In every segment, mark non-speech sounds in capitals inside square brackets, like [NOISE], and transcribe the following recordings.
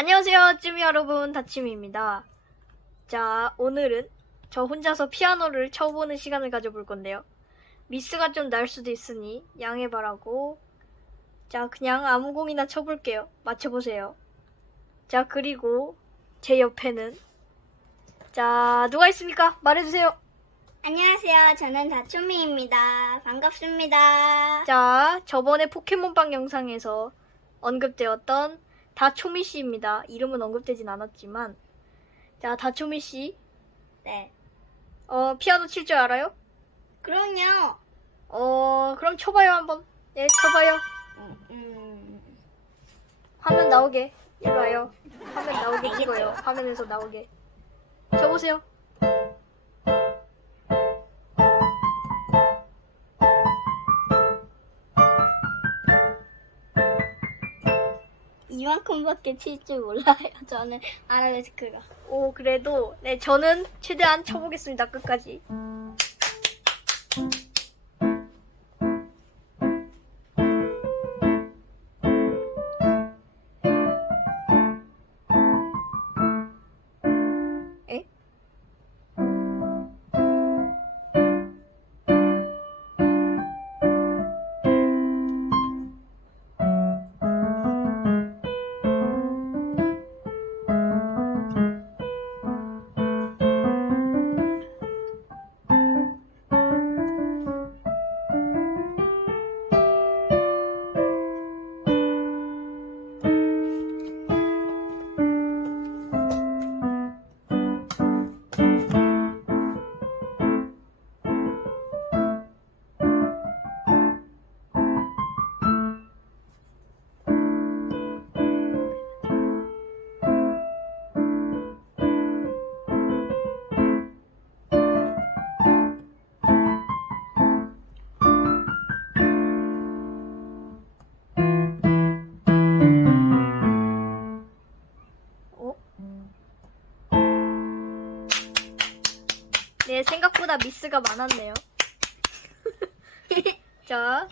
안녕하세요, 찜이 여러분, 다침입니다. 자, 오늘은 저 혼자서 피아노를 쳐보는 시간을 가져볼 건데요. 미스가 좀 날 수도 있으니 양해 바라고. 자, 그냥 아무 곡이나 쳐볼게요. 맞춰보세요. 자, 그리고 제 옆에는 자, 누가 있습니까? 말해주세요. 안녕하세요. 저는 다초미입니다. 반갑습니다. 자, 저번에 포켓몬빵 영상에서 언급되었던 다초미 씨입니다. 이름은 언급되진 않았지만, 자, 다초미 씨, 네. 어, 피아노 칠 줄 알아요? 그럼요. 어, 그럼 쳐봐요, 한번. 네, 쳐봐요. 음, 음. 화면 나오게. 일로 와요. 화면 나오게 [LAUGHS] 찍어요. 화면에서 나오게. 쳐보세요. 이만큼밖에 칠 줄 몰라요. [LAUGHS] 저는 아라베스크가. 오, 그래도, 네, 저는 최대한 쳐보겠습니다, 끝까지. 생각보다 미스가 많았네요. [LAUGHS] 자,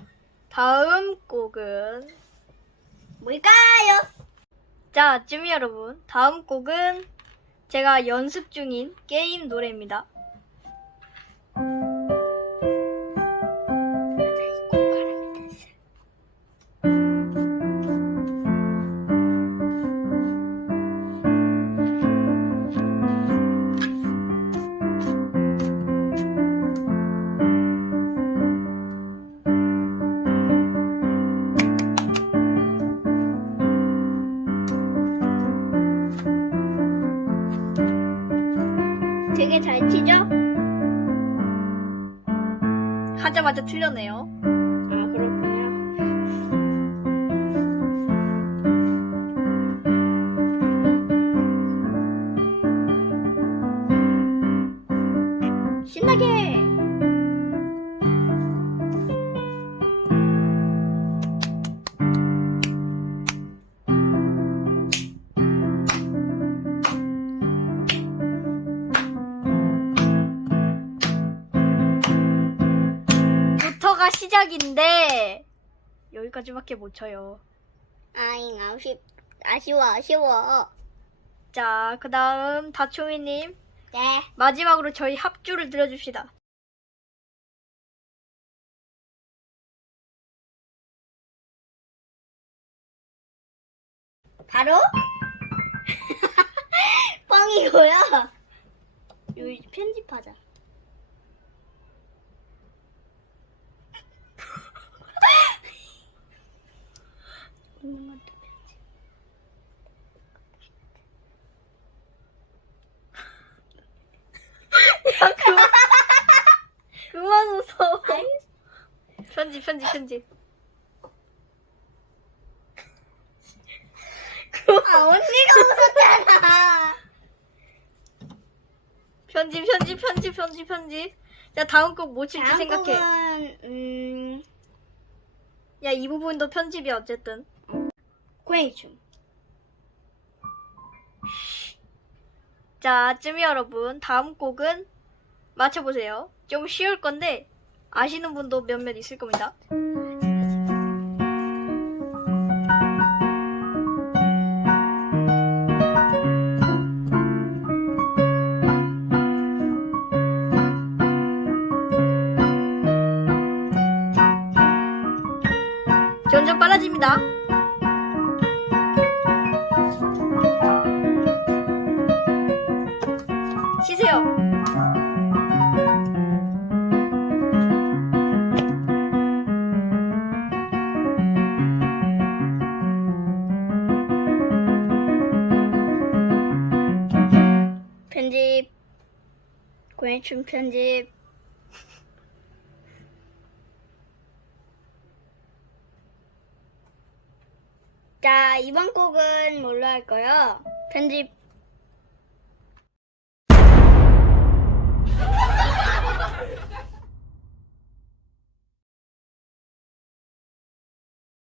다음 곡은 뭘까요? 자, 쭈미 여러분, 다음 곡은 제가 연습 중인 게임 노래입니다. 되게 잘 치죠? 하자마자 틀렸네요. 아, 그렇군요. 신나게! 시작인데 여기까지밖에 못 쳐요. 아잉, 아쉽, 아쉬워, 아쉬워. 자, 그 다음 다초미님 네. 마지막으로 저희 합주를 들려줍시다. 바로? [LAUGHS] 뻥이고요. 요 편집하자. 이것만 더 편집. 그만 웃어. 편집, 편집, 편집. 아 언니가 웃었잖아. 편집, 편집, 편집, 편집, 편집. 자, 다음 곡 뭐 칠지 다음 생각해. 곡은 음 야, 이 부분도 편집이야, 어쨌든. 고양이 춤. 자, 쯤이 여러분, 다음 곡은 맞춰보세요. 좀 쉬울 건데, 아시는 분도 몇몇 있을 겁니다. 점점 빨라집니다. 고해춤 편집. 자, 이번 곡은 뭘로 할까요? 편집.